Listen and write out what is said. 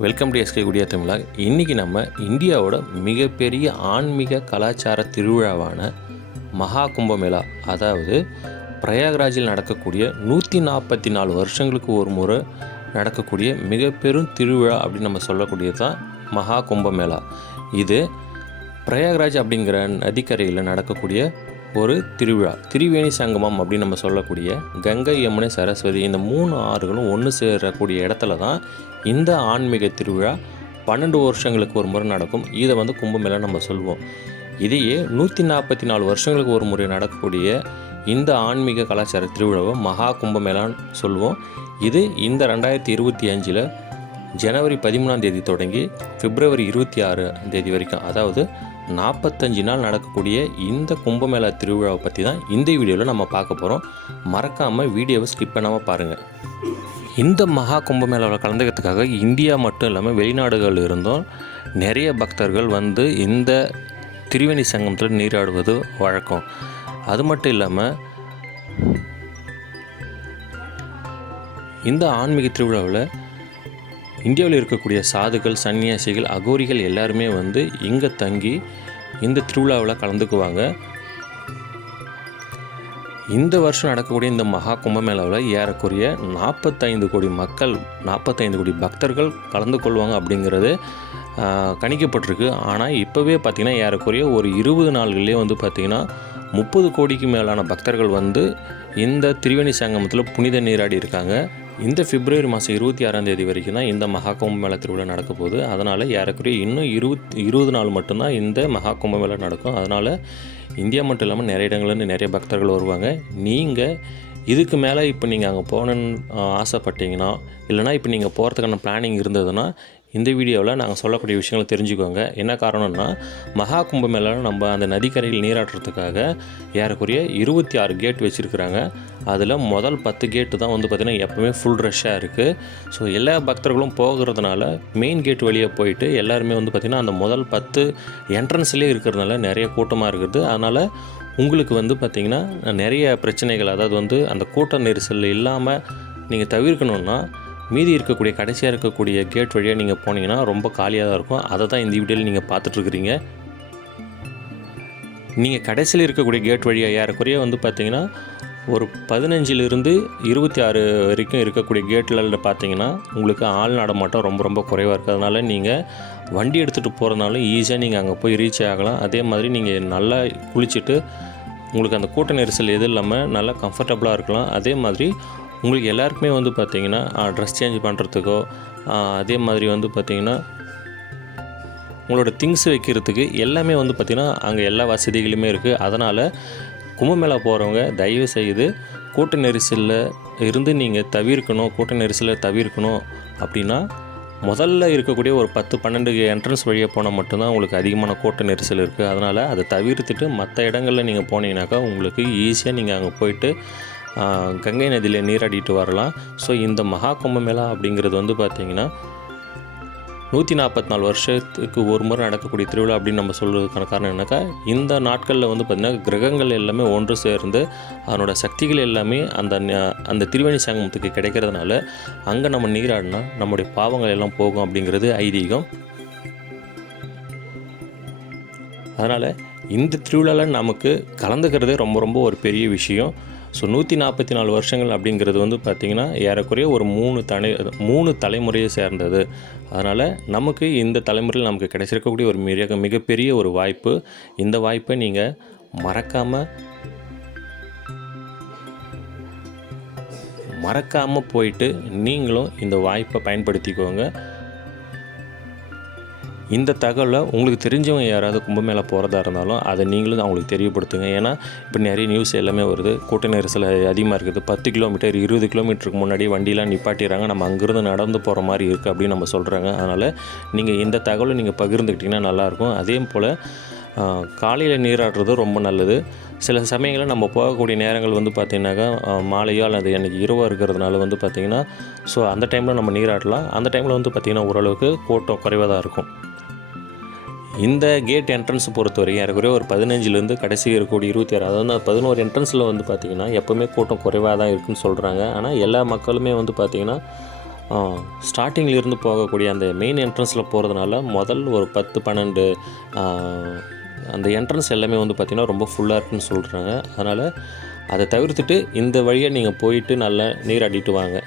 Welcome to SK குடியா தமிழா. இன்றைக்கி நம்ம இந்தியாவோட மிகப்பெரிய ஆன்மீக கலாச்சார திருவிழாவான மகா கும்பமேளா, அதாவது பிரயாக்ராஜில் நடக்கக்கூடிய 144 வருஷங்களுக்கு ஒரு முறை நடக்கக்கூடிய மிக பெரும் திருவிழா அப்படின்னு நம்ம சொல்லக்கூடியது தான் மகா கும்பமேளா. இது பிரயாக்ராஜ் அப்படிங்கிற நதிக்கரையில் நடக்கக்கூடிய ஒரு திருவிழா. திரிவேணி சங்கமம் அப்படின்னு நம்ம சொல்லக்கூடிய கங்கை, யமுனை, சரஸ்வதி இந்த 3 ஆறுகளும் ஒன்று சேரக்கூடிய இடத்துல தான் இந்த ஆன்மீக திருவிழா 12 வருஷங்களுக்கு ஒரு முறை நடக்கும். இதை கும்பமேளா நம்ம சொல்லுவோம். இதையே 144 வருஷங்களுக்கு ஒரு முறை நடக்கக்கூடிய இந்த ஆன்மீக கலாச்சார திருவிழாவை மகா கும்பமேளான்னு சொல்லுவோம். இது இந்த 2025 ஜனவரி 13ஆம் தேதி தொடங்கி பிப்ரவரி 26ஆம் தேதி வரைக்கும், அதாவது 45 நாள் நடக்கக்கூடிய இந்த கும்பமேளா திருவிழாவை பற்றி தான் இந்த வீடியோவில் நம்ம பார்க்க போகிறோம். மறக்காமல் வீடியோவை ஸ்கிப் பண்ணாமல் பாருங்கள். இந்த மகா கும்பமேளாவில் கலந்துக்கிறதுக்காக இந்தியா மட்டும் இல்லாமல் வெளிநாடுகளில் இருந்தும் நிறைய பக்தர்கள் இந்த திரிவேணி சங்கமத்தில் நீராடுவது வழக்கம். அது மட்டும் இல்லாமல் இந்த ஆன்மீக திருவிழாவில் இந்தியாவில் இருக்கக்கூடிய சாதுக்கள், சன்னியாசிகள், அகோரிகள் எல்லாருமே இங்கே தங்கி இந்த திருவிழாவில் கலந்துக்குவாங்க. இந்த வருஷம் நடக்கக்கூடிய இந்த மகா கும்பமேளாவில் ஏறக்குறைய 45 கோடி மக்கள், 45 கோடி பக்தர்கள் கலந்து கொள்வாங்க அப்படிங்கிறது கணிக்கப்பட்டிருக்கு. ஆனால் இப்போவே பார்த்திங்கன்னா ஏறக்குறைய ஒரு 20 நாள்களே பார்த்திங்கன்னா 30 கோடிக்கு மேலான பக்தர்கள் இந்த திரிவேணி சங்கமத்தில் புனித நீராடி இருக்காங்க. இந்த பிப்ரவரி மாதம் 26ஆம் தேதி வரைக்கும் தான் இந்த மகா கும்பமேளா திருவிழா நடக்க போகுது. அதனால் ஏறக்குறைய இன்னும் 20 நாள் மட்டும்தான் இந்த மகா கும்பமேளா நடக்கும். அதனால் இந்தியா மட்டும் இல்லாமல் நிறைய இடங்கள்லேருந்து நிறைய பக்தர்கள் வருவாங்க. நீங்கள் இதுக்கு மேலே இப்போ நீங்கள் அங்கே போகணுன்னு ஆசைப்பட்டீங்கன்னா, இல்லைனா இப்போ நீங்கள் போகிறதுக்கான பிளானிங் இருந்ததுன்னா இந்த வீடியோவில் நாங்கள் சொல்லக்கூடிய விஷயங்களை தெரிஞ்சுக்கோங்க. என்ன காரணம்னா, மகா கும்பமேளாவில் நம்ம அந்த நதிக்கரையில் நீராட்டுறதுக்காக ஏறக்குறைய 26 கேட் வச்சுருக்குறாங்க. அதில் முதல் 10 கேட்டு தான் பார்த்திங்கன்னா எப்போவுமே ஃபுல் ரஷ்ஷாக இருக்குது. ஸோ எல்லா பக்தர்களும் போகிறதுனால மெயின் கேட் வழியாக போயிட்டு எல்லாருமே பார்த்திங்கன்னா அந்த முதல் 10 என்ட்ரன்ஸ்லேயே இருக்கிறதுனால நிறைய கூட்டமாக இருக்குது. அதனால் உங்களுக்கு பார்த்திங்கன்னா நிறைய பிரச்சனைகள், அதாவது அந்த கூட்ட நெரிசல் இல்லாமல் நீங்கள் தவிர்க்கணுன்னா மீதி இருக்கக்கூடிய கடைசியாக இருக்கக்கூடிய கேட் வழியாக நீங்கள் போனீங்கன்னா ரொம்ப காலியாக தான் இருக்கும். அதை தான் இந்த வீடியோவில் நீங்கள் பார்த்துட்ருக்குறீங்க. நீங்கள் கடைசியில் இருக்கக்கூடிய கேட் வழியாக ஏறக்குறைய பார்த்திங்கன்னா ஒரு 15லிருந்து 26 வரைக்கும் இருக்கக்கூடிய கேட்டில் பார்த்திங்கன்னா உங்களுக்கு ஆள் நடமாட்டம் ரொம்ப ரொம்ப குறைவாக இருக்குது. அதனால் நீங்கள் வண்டி எடுத்துகிட்டு போகிறதுனால ஈஸியாக நீங்கள் அங்கே போய் ரீச் ஆகலாம். அதே மாதிரி நீங்கள் நல்லா குளிச்சுட்டு உங்களுக்கு அந்த கூட்ட நெரிசல் எதுவும் இல்லாமல் நல்லா கம்ஃபர்டபுளாக இருக்கலாம். அதே மாதிரி உங்களுக்கு எல்லாருக்குமே பார்த்திங்கன்னா ட்ரெஸ் சேஞ்ச் பண்ணுறதுக்கோ, அதே மாதிரி பார்த்திங்கன்னா உங்களோட திங்ஸ் வைக்கிறதுக்கு எல்லாமே பார்த்திங்கன்னா அங்கே எல்லா வசதிகளுமே இருக்குது. அதனால் கும்பமேளா போகிறவங்க தயவு செய்து கூட்ட நெரிசலில் இருந்து நீங்கள் கூட்ட நெரிசலை தவிர்க்கணும் அப்படின்னா முதல்ல இருக்கக்கூடிய ஒரு 10-12 என்ட்ரன்ஸ் வழியாக போனால் மட்டும்தான் உங்களுக்கு அதிகமான கூட்ட நெரிசல் இருக்குது. அதனால் அதை தவிர்த்துட்டு மற்ற இடங்களில் நீங்கள் போனீங்கன்னாக்கா உங்களுக்கு ஈஸியாக நீங்கள் அங்கே போயிட்டு கங்கை நதியில் நீராடிட்டு வரலாம். ஸோ இந்த மகா கும்பமேளா அப்படிங்கிறது பார்த்திங்கன்னா 144 வருஷத்துக்கு ஒரு முறை நடக்கக்கூடிய திருவிழா அப்படின்னு நம்ம சொல்கிறதுக்கான காரணம் என்னக்கா, இந்த நாட்களில் பார்த்திங்கன்னா கிரகங்கள் எல்லாமே ஒன்று சேர்ந்து அதனோட சக்திகள் எல்லாமே அந்த திரிவேணி சங்கமத்துக்கு கிடைக்கிறதுனால அங்கே நம்ம நீராடினா நம்முடைய பாவங்கள் எல்லாம் போகும் அப்படிங்கிறது ஐதீகம். அதனால் இந்த திருவிழாவில் நமக்கு கலந்துக்கிறதே ரொம்ப ரொம்ப ஒரு பெரிய விஷயம். ஸோ 144 வருஷங்கள் அப்படிங்கிறது பார்த்திங்கன்னா ஏறக்குறைய ஒரு 3 தலைமுறையை சேர்ந்தது. அதனால் நமக்கு இந்த தலைமுறையில் நமக்கு கிடைச்சிருக்கக்கூடிய ஒரு மிகப்பெரிய ஒரு வாய்ப்பு. இந்த வாய்ப்பை நீங்கள் மறக்காமல் போயிட்டு நீங்களும் இந்த வாய்ப்பை பயன்படுத்திக்கோங்க. இந்த தகவலை உங்களுக்கு தெரிஞ்சவங்க யாராவது கும்பமேளா போகிறதா இருந்தாலும் அதை நீங்களும் அவங்களுக்கு தெரியப்படுத்துங்க. ஏன்னா இப்போ நிறைய நியூஸ் எல்லாமே வருது, கூட்ட நெரிசல் அதிகமாக இருக்குது, 10 கிலோமீட்டர் 20 கிலோமீட்டருக்கு முன்னாடி வண்டிலாம் நிப்பாட்டிடுறாங்க, நம்ம அங்கேருந்து நடந்து போகிற மாதிரி இருக்குது அப்படின்னு நம்ம சொல்கிறாங்க. அதனால் நீங்கள் இந்த தகவலை நீங்கள் பகிர்ந்துக்கிட்டிங்கன்னா நல்லாயிருக்கும். அதே போல் காலையில் நீராடுறது ரொம்ப நல்லது. சில சமயங்களில் நம்ம போகக்கூடிய நேரங்கள் பார்த்திங்கனாக்கா மாலையோ அல்லது அன்றைக்கி இரவாக இருக்கிறதுனால பார்த்திங்கன்னா ஸோ அந்த டைமில் நம்ம நீராடலாம். அந்த டைமில் பார்த்திங்கன்னா ஓரளவுக்கு கூட்டம் குறைவாக தான் இருக்கும். இந்த கேட் என்ட்ரன்ஸ் பொறுத்த வரைக்கும் ஏறக்குறைய ஒரு 15லேருந்து கடைசி இருக்கக்கூடிய 26, அதாவது 11 என்ட்ரன்ஸில் பார்த்திங்கன்னா எப்போவுமே கூட்டம் குறைவாக தான் இருக்குதுன்னு சொல்கிறாங்க. ஆனால் எல்லா மக்களுமே பார்த்திங்கன்னா ஸ்டார்டிங்லேருந்து போகக்கூடிய அந்த மெயின் என்ட்ரன்ஸில் போகிறதுனால முதல் ஒரு 10-12 அந்த என்ட்ரன்ஸ் எல்லாமே வந்து பார்த்திங்கன்னா ரொம்ப ஃபுல்லாக இருக்குன்னு சொல்கிறாங்க. அதனால் அதை தவிர்த்துட்டு இந்த வழியை நீங்கள் போயிட்டு நல்லா நீராடிட்டு வாங்க.